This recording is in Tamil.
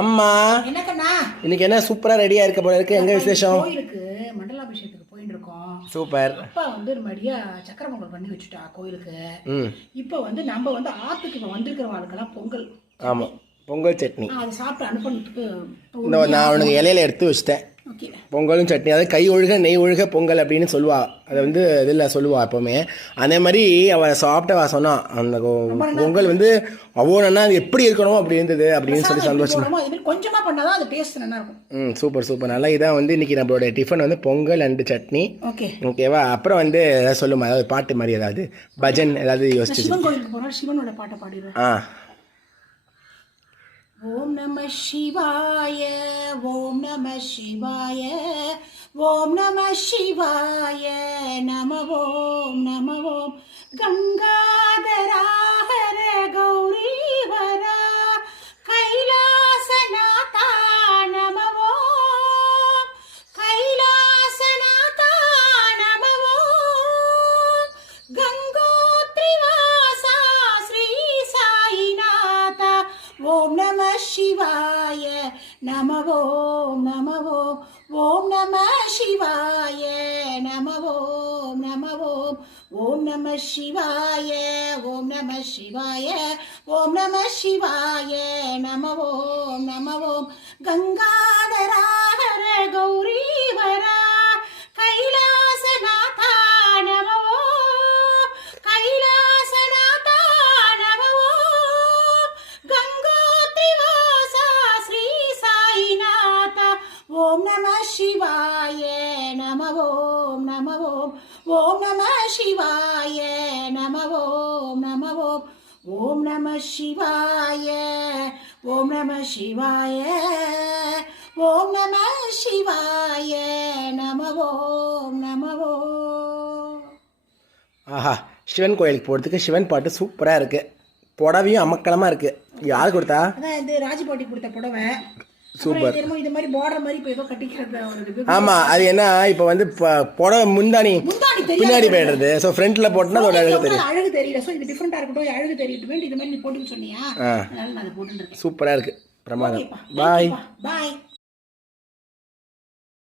அம்மா இன்னைக்கு என்ன சூப்பரா ரெடியா இருக்க போல இருக்கு. எங்க விசேஷம்? கோயிலுக்கு மண்டலாபிஷேகத்துக்கு போயிட்டு இருக்கோம். சூப்பர். அப்பா வந்து மடியா சக்கரை பொங்கல் பண்ணி வச்சுட்டா கோயிலுக்கு. இப்போ வந்து நம்ம வந்து ஆத்துக்கு இப்போ வந்திருக்கிறவங்களுக்கெல்லாம் பொங்கல். ஆமா, பொங்கல் சட்னி அது சாப்பிட்டு அனுப்புறதுக்கு நான் உனக்கு இலையில எடுத்து வச்சிட்டேன். பொங்கலும் சட்னி, அதாவது கை ஒழுக நெய் ஒழுக பொங்கல் அப்படின்னு சொல்லுவா. அதை வந்து இதில் சொல்லுவா எப்போவுமே. அதே மாதிரி அவள் சாப்பிட்டவா சொன்னான், அந்த பொங்கல் வந்து அவ்வளோன்னா அது எப்படி இருக்கணும் அப்படி இருந்தது அப்படின்னு சொல்லி சந்தோஷமா. கொஞ்சமாக பண்ணாதான் அது டேஸ்ட் நல்லா இருக்கும். Super super. நல்லா இதான் வந்து இன்னைக்கு நம்மளோட டிஃபன் வந்து பொங்கல் அண்டு சட்னி. ஓகேவா? அப்புறம் வந்து ஏதாவது சொல்லுமா, ஏதாவது பாட்டு மாதிரி ஏதாவது பஜன் ஏதாவது யோசிச்சு. சிவன் கோயிலுக்கு போனால் சிவனோட பாட்டை பாடிடுவேன். ஓம் நம சிவாய ஓம் நம சிவாய ஓம் நம சிவாய நம ஓம் கங்காதரா ஹர கௌரீவரா கைலாசநாதா நம ஓம் கைலாசநாதா நம ஓம் கங்கோத்ரிவாசா ஸ்ரீ சாயிநாதா ஓம் நம சிவாய நம ஓம் ஓம் நம சிவாய நம ஓம் ஓம் நம சிவாய ஓம் நம சிவாய ஓம் நம சிவாய நம ஓம் கங்காதரா ஹர கௌரீவரா கைலாசநாதா நம ஓம் கைலாசநாதா நம ஓம் கங்கோத்ரிவாசா ஸ்ரீ சாயிநாதா ஓம் நம சிவாய நம ஓம் ஓம் நம சிவாய நம ஓம் ஓம் நம சிவாய ஓம் நம சிவாய ஓம் நம சிவாய நம ஓம். ஆஹா, சிவன் கோயிலுக்கு போகிறதுக்கு சிவன் பாட்டு சூப்பராக இருக்குது. புடவையும் அமக்கலமாக இருக்குது. யார் கொடுத்தா? அதான் இது ராஜபாட்டி கொடுத்த புடவை. சூப்பர். இது மாதிரி பார்டர் மாதிரி இப்போ ஏதோ கட்டிக்கிறது. ஆமாம், அது என்ன இப்போ வந்து புடவை முந்தானி பின்னாடி போயிடுறது. ஸோ ஃப்ரண்ட்டில் போட்டுனா அதோட அழகு தெரியும். அழகு தெரியல. ஸோ இது டிஃப்ரெண்டாக இருக்கட்டும், அழகு தெரியட்டும். இது மாதிரி நீ போட்டுன்னு சொன்னியா? அதனால நான் அதை போட்டுருக்கேன். சூப்பராக இருக்குது. பிரமாதம். பாய்.